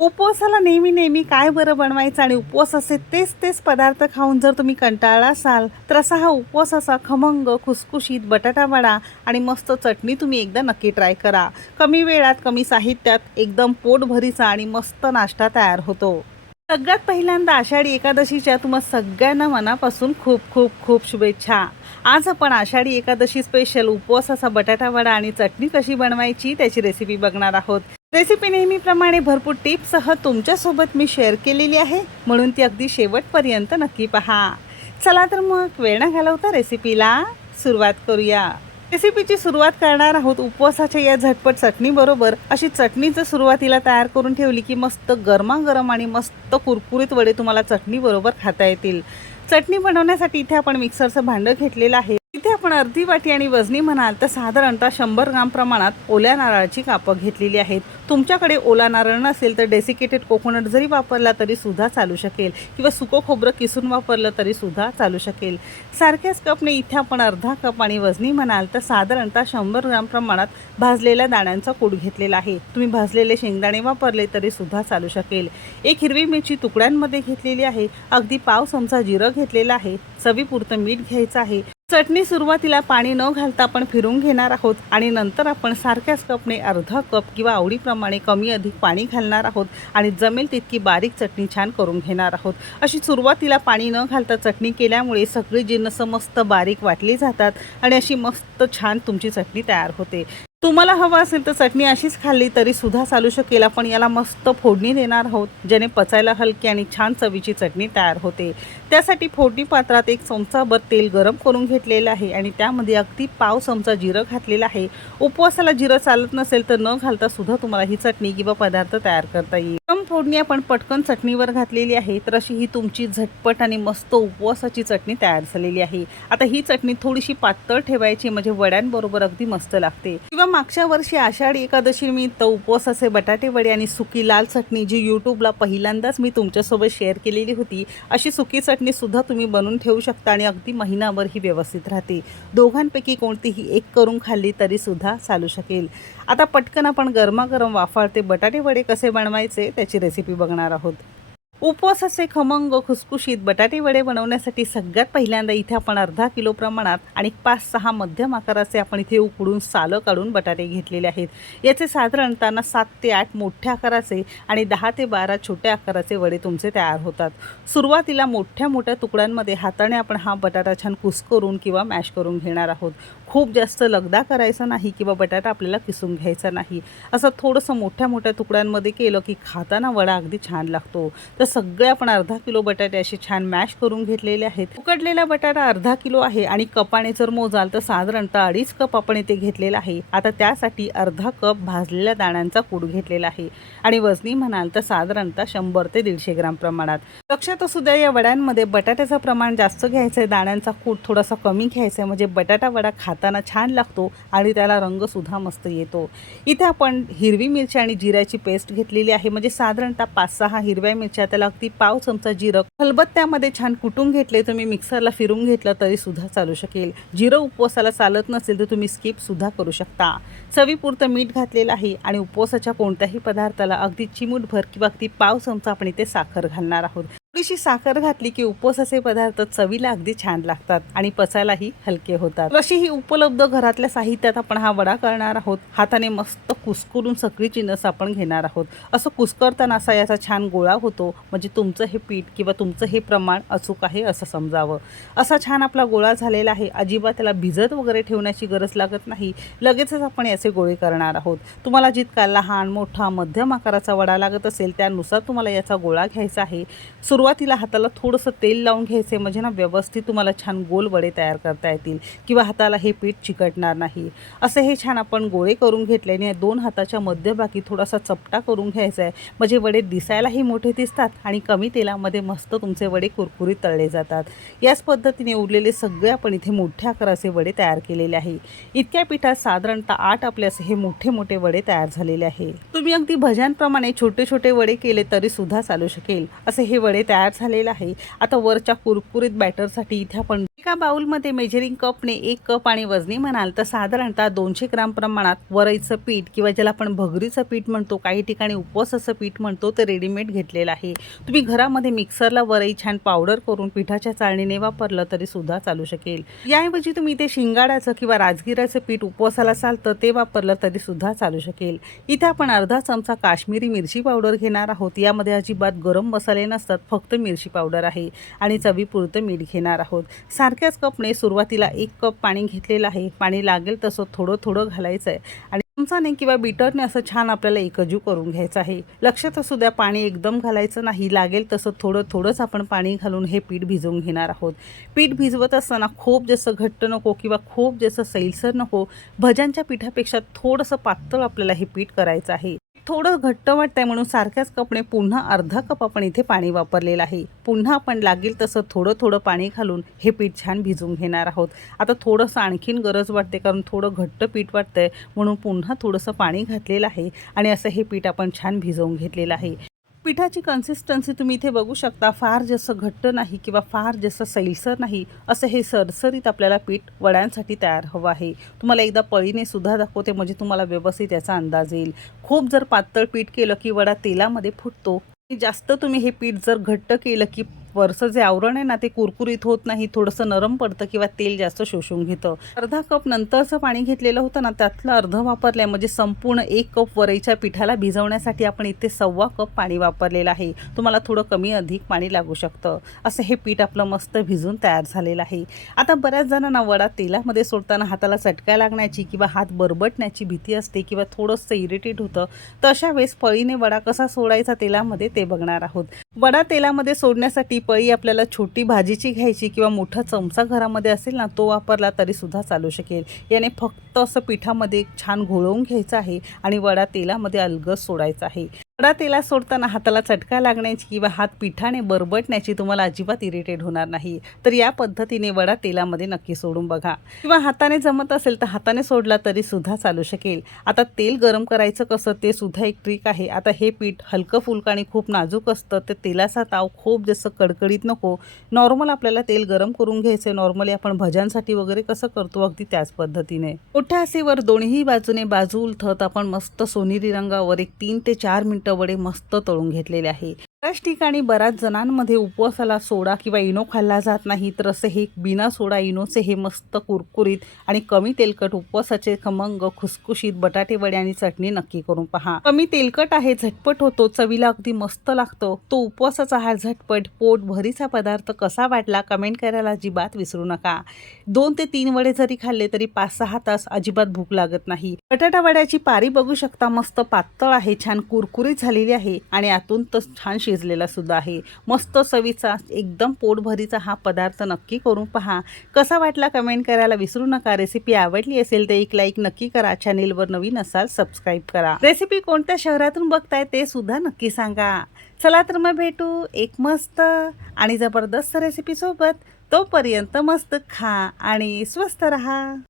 उपवासाला नेहमी नेहमी काय बरं बनवायचं आणि उपवास असे तेच तेच पदार्थ खाऊन जर तुम्ही कंटाळला असाल तर असा हा उपवासाचा खमंग खुसखुशीत बटाटा वडा आणि मस्त चटणी तुम्ही एकदा नक्की ट्राय करा. कमी वेळात कमी साहित्यात एकदम पोटभरीचा आणि मस्त नाश्ता तयार होतो. सगळ्यात पहिल्यांदा आषाढी एकादशीच्या तुम्हा सगळ्यांना मनापासून खूप खूप खूप शुभेच्छा. आज आपण आषाढी एकादशी स्पेशल उपवासाचा बटाटा वडा आणि चटणी कशी बनवायची त्याची रेसिपी बघणार आहोत. रेसिपी नेहमीप्रमाणे भरपूर टिप्ससह तुमच्यासोबत मी शेअर केलेली आहे. म्हणून ती अगदी शेवटपर्यंत नक्की पहा. चला तर मग वेळ न घालवता रेसिपीला सुरुवात करूया. रेसिपीची सुरुवात करणार आहोत उपवासाच्या या झटपट चटणीबरोबर. अशी चटणी जर सुरुवातीला तयार करून ठेवली की मस्त गरमागरम आणि मस्त कुरकुरीत वडे तुम्हाला चटणीबरोबर खाता येतील. चटणी बनवण्यासाठी इथे आपण मिक्सरचं भांडं घेतलेलं आहे. इथे आपण अर्धी वाटी आणि वजनी म्हणाल तर साधारणतः शंभर ग्राम प्रमाणात ओल्या नारळाची कापं घेतलेली आहेत. तुमच्याकडे ओला नारळ नसेल तर डेसिकेटेड कोकोनट जरी वापरला तरी सुद्धा चालू शकेल. किंवा सुकं खोबरं किसून वापरलं तरी सुद्धा चालू शकेल. सारख्याच कपने इथे आपण अर्धा कप आणि वजनी म्हणाल तर साधारणतः शंभर ग्राम प्रमाणात भाजलेल्या दाण्यांचा कूट घेतलेला आहे. तुम्ही भाजलेले शेंगदाणे वापरले तरी सुद्धा चालू शकेल. एक हिरवी मिरची तुकड्यांमध्ये घेतलेली आहे. अगदी पाव चमचा जिरं घेतलेला आहे. चवीपुरतं मीठ घ्यायचं आहे. चटणी सुरुवातीला पाणी न घालता आपण फिरून घेणार आहोत आणि नंतर आपण सारख्याच कपने अर्धा कप किंवा आवडीप्रमाणे कमी अधिक पाणी घालणार आहोत आणि जमेल तितकी बारीक चटणी छान करून घेणार आहोत. अशी सुरुवातीला पाणी न घालता चटणी केल्यामुळे सगळी जिन्नस मस्त बारीक वाटली जातात आणि अशी मस्त छान तुमची चटणी तयार होते. तुम्हाला हवं असेल तर चटणी अशीच खाल्ली तरी सुद्धा चालू शकेल. आपण याला मस्त फोडणी देणार आहोत ज्याने पचायला हलकी आणि छान चवीची चटणी तयार होते. त्यासाठी फोडणी पात्रात एक चमचाभर तेल गरम करून घेतलेलं आहे आणि त्यामध्ये अगदी पाव चमचा जिरं घातलेलं आहे. उपवासाला जिरं चालत नसेल तर न घालता सुद्धा तुम्हाला ही चटणी किंवा पदार्थ तयार करता येईल. गरम फोडणी आपण पटकन चटणीवर घातलेली आहे. तर अशी ही तुमची झटपट आणि मस्त उपवासाची चटणी तयार झालेली आहे. आता ही चटणी थोडीशी पातळ ठेवायची म्हणजे वड्यांबरोबर अगदी मस्त लागते. किंवा मागच्या वर्षी आषाढी एकादशी मी तर उपवासाचे बटाटे वडे आणि सुकी लाल चटणी जी यूट्यूबला पहिल्यांदाच मी तुमच्यासोबत शेअर केलेली होती अशी सुकी चटणी सुद्धा तुम्ही बनवून ठेवू शकता आणि अगदी महिनाभर ही व्यवस्थित राहते. दोघांपैकी कोणतीही एक करून खाल्ली तरी सुद्धा चालू शकेल. आता पटकन आपण गरमागरम वाफाळते बटाटे वडे कसे बनवायचे त्याची रेसिपी बघणार आहोत. उपवास असे खमंग खुसखुशीत बटाटे वडे बनवण्यासाठी सगळ्यात पहिल्यांदा इथे आपण अर्धा किलो प्रमाणात आणि पाच सहा मध्यम आकाराचे आपण इथे उकडून सालं काढून बटाटे घेतलेले आहेत. याचे साधारणतः सात ते आठ मोठ्या आकाराचे आणि दहा ते बारा छोट्या आकाराचे वडे तुमचे तयार होतात. सुरुवातीला मोठ्या मोठ्या तुकड्यांमध्ये हाताने आपण हा बटाटा छान कुस्करून किंवा मॅश करून घेणार आहोत. खूप जास्त लगदा करायचा नाही किंवा बटाटा आपल्याला किसून घ्यायचा नाही. असं थोडंसं मोठ्या मोठ्या तुकड्यांमध्ये केलं की खाताना वडा अगदी छान लागतो. तर सगळे आपण अर्धा किलो बटाटे असे छान मॅश करून घेतलेले आहेत. उकडलेला बटाटा अर्धा किलो आहे आणि कपाने जर मोजाल तर साधारणतः अडीच कप आपण इथे घेतलेला आहे. आता त्यासाठी अर्धा कप भाजलेल्या दाण्यांचा कूड घेतलेला आहे. आणि वजनी म्हणाल तर साधारणतः शंभर ते दीडशे ग्राम प्रमाणात. लक्षात असू द्या या वड्यांमध्ये बटाट्याचं प्रमाण जास्त घ्यायचं आहे दाण्यांचा कूट थोडासा कमी घ्यायचा आहे म्हणजे बटाटा वडा खाताना छान लागतो आणि त्याला रंग सुद्धा मस्त येतो. इथे आपण हिरवी मिरची आणि जिऱ्याची पेस्ट घेतलेली आहे. म्हणजे साधारणतः पाच सहा हिरव्या मिरच्या त्या त्याला अगदी पाव चमचा जिरं. खलबत्त्यामध्ये छान कुटून घेतले तुम्ही मिक्सरला फिरून घेतलं तरी सुद्धा चालू शकेल. जिरं उपवासाला चालत नसेल तर तुम्ही स्किप सुद्धा करू शकता. चवीपुरतं मीठ घातलेलं आहे आणि उपवासाच्या कोणत्याही पदार्थाला अगदी चिमूटभर किंवा अगदी पाव चमचा आपण इथे साखर घालणार आहोत. थोडीशी साखर घातली की उपवासाचे पदार्थ चवीला अगदी छान लागतात आणि पचायलाही हलके होतात. अशी ही उपलब्ध घरातल्या साहित्यात आपण हा वडा करणार आहोत. हाताने मस्त कुस्करून सगळी जिनस आपण घेणार आहोत. असं कुसकरताना असा याचा छान गोळा होतो. म्हणजे तुमचं हे पीठ किंवा तुमचं हे प्रमाण अचूक आहे असं समजावं. असा छान आपला गोळा झालेला आहे. अजिबात त्याला भिजत वगैरे ठेवण्याची गरज लागत नाही. लगेचच आपण याचे गोळे करणार आहोत. तुम्हाला जितका लहान मोठा मध्यम आकाराचा वडा लागत असेल त्यानुसार तुम्हाला याचा गोळा घ्यायचा आहे. सुरुवातीला हाताला थोडंसं तेल लावून घ्यायचं आहे म्हणजे ना व्यवस्थित तुम्हाला छान गोल वडे तयार करता येतील किंवा हाताला हे पीठ चिकटणार नाही. असं हे छान आपण गोळे करून घेतल्याने दोन हाताच्या मध्यभागी थोडासा चपटा करून घ्यायचा आहे म्हणजे वडे दिसायलाही मोठे दिसतात आणि कमी तेलामध्ये मस्त तुमचे वडे कुरकुरीत तळले जातात. याच पद्धतीने उरलेले सगळे आपण इथे मोठ्या आकाराचे वडे तयार केलेले आहे. इतक्या पिठात साधारणतः आठ आपले असे हे मोठे मोठे वडे तयार झालेले आहे. तुम्ही अगदी भज्यांप्रमाणे छोटे छोटे वडे केले तरी सुद्धा चालू शकेल. असे हे वडे तयार तयार झालेला आहे. आता वरच्या कुरकुरीत बॅटरसाठी इथे आपण एका बाउलमध्ये मेजरिंग कपने एक कप आणि वजनी म्हणाल तर साधारणतः दोनशे ग्राम प्रमाणात वरईचं पीठ किंवा ज्याला आपण भगरीचं पीठ म्हणतो काही ठिकाणी उपवासाचं पीठ म्हणतो ते रेडीमेड घेतलेलं आहे. तुम्ही घरामध्ये मिक्सरला वरई छान पावडर करून पिठाच्या चाळणीने वापरलं तरी सुद्धा चालू शकेल. याऐवजी तुम्ही ते शिंगाड्याचं किंवा राजगिराचं पीठ उपवासाला चालतं ते वापरलं तरी सुद्धा चालू शकेल. इथे आपण अर्धा चमचा काश्मीरी मिरची पावडर घेणार आहोत. यामध्ये अजिबात गरम मसाले नसतात फक्त फक्त मिरची पावडर आहे आणि चवीपुरतं मीठ घेणार आहोत. सारख्याच कपने सुरुवातीला एक कप पाणी घेतलेलं आहे. पाणी लागेल तसं थोडं थोडं घालायचं आहे आणि चमचाने किंवा बीटरने असं छान आपल्याला एकजू करून घ्यायचं आहे. लक्षात असू द्या पाणी एकदम घालायचं नाही. लागेल तसं थोडं थोडंच आपण पाणी घालून हे पीठ भिजवून घेणार आहोत. पीठ भिजवत असताना खूप जसं घट्ट नको किंवा खूप जसं सैलसर नको. भज्यांच्या पिठापेक्षा थोडंसं पातळ आपल्याला हे पीठ करायचं आहे. थोडं घट्ट वाटतंय म्हणून सारख्याच कपने पुन्हा अर्धा कप आपण इथे पाणी वापरलेलं आहे. पुन्हा आपण लागेल तसं थोडं थोडं पाणी घालून हे पीठ छान भिजवून घेणार आहोत. आता थोडंसं आणखीन गरज वाटते कारण थोडं घट्ट पीठ वाटतंय म्हणून पुन्हा थोडंसं पाणी घातलेलं आहे आणि असं हे पीठ आपण छान भिजवून घेतलेलं आहे. पिठाची कन्सिस्टन्सी तुम्ही इथे बघू शकता. फार जसं घट्ट नाही किंवा फार जसं सैलसर नाही असं हे सरसरीत आपल्याला पीठ वड्यांसाठी तयार हवं आहे. तुम्हाला एकदा पळीने सुद्धा दाखवते म्हणजे तुम्हाला व्यवस्थित याचा अंदाज येईल. खूप जर पातळ पीठ केलं की वडा तेलामध्ये फुटतो. जास्त तुम्ही हे पीठ जर घट्ट केलं की वरचं जे आवरण आहे ना ते कुरकुरीत होत नाही थोडंसं नरम पडतं किंवा तेल जास्त शोषून घेतं. अर्धा कप नंतरचं पाणी घेतलेलं होतं ना त्यातलं अर्धं वापरलं आहे म्हणजे संपूर्ण एक कप वरईच्या पिठाला भिजवण्यासाठी आपण इथे सव्वा कप पाणी वापरलेलं आहे. तुम्हाला थोडं कमी अधिक पाणी लागू शकतं. असं हे पीठ आपलं मस्त भिजून तयार झालेलं आहे. आता बऱ्याच जणांना वडा तेलामध्ये सोडताना हाताला चटका लागण्याची किंवा हात बरबटण्याची भीती असते किंवा थोडंसं इरिटेट होतं. तर अशा वेळेस पळीने वडा कसा सोडायचा तेलामध्ये ते बघणार आहोत. वडा तेलामध्ये सोडण्यासाठी पळी आपल्याला छोटी भाजीची घ्यायची किंवा मोठा चमचा घरामध्ये असेल ना तो वापरला तरीसुद्धा चालू शकेल. याने फक्त असं पिठामध्ये छान घोळवून घ्यायचं आहे आणि वडा तेलामध्ये अलगद सोडायचा आहे. वडा तेलात सोडताना हाताला चटका लागण्याची किंवा हात पिठाने बरबटण्याची तुम्हाला अजिबात इरिटेट होणार नाही. तर या पद्धतीने वडा तेलामध्ये नक्की सोडून बघा. किंवा हाताने जमत असेल तर हाताने सोडला तरी सुद्धा चालू शकेल. आता तेल गरम करायचं कसं? ते सुद्धा एक ट्रिक आहे. आता हे पीठ हलकं फुलकं आणि खूप नाजूक असतं. तर तेलाचा ताव खूप जसं कडकडीत नको. नॉर्मल आपल्याला तेल गरम करून घ्यायचं नॉर्मली आपण भज्यांसाठी वगैरे कसं करतो? अगदी त्याच पद्धतीने. मोठ्या आसेवर दोन्ही बाजूने बाजू उलथत आपण मस्त सोनेरी रंगावर एक तीन ते चार मिनिटं वडे मस्त तळून घेतलेले आहे. बऱ्याच ठिकाणी बऱ्याच जणांमध्ये उपवासाला सोडा किंवा इनो खाल्ला जात नाही तर असे हे बिना सोडा इनोचे हे मस्त कुरकुरीत आणि कमी तेलकट उपवासाचे खमंग खुसखुशीत बटाटे वडे आणि चटणी नक्की करून पहा. कमी तेलकट आहे झटपट होतो चवीला अगदी मस्त लागतो. तो उपवासाचा हा झटपट पोट भरीचा पदार्थ कसा वाटला कमेंट करायला अजिबात विसरू नका. दोन ते तीन वडे जरी खाल्ले तरी पाच सहा तास अजिबात भूक लागत नाही. बटाटा वड्याची पारी बघू शकता मस्त पातळ आहे छान कुरकुरीत झालेली आहे आणि आतून तर छान शिजलेला सुद्धा आहे. मस्त चवीचा एकदम पोटभरीचा हा पदार्थ नक्की करून पहा. कसा वाटला कमेंट करायला विसरू नका. रेसिपी आवडली असेल तर एक लाईक नक्की करा. चॅनेलवर नवीन असाल सबस्क्राईब करा. रेसिपी कोणत्या शहरातून बघताय ते सुद्धा नक्की सांगा. चला तर मग भेटू एक मस्त आणि जबरदस्त रेसिपीसोबत तोपर्यंत मस्त खा आणि स्वस्त रहा.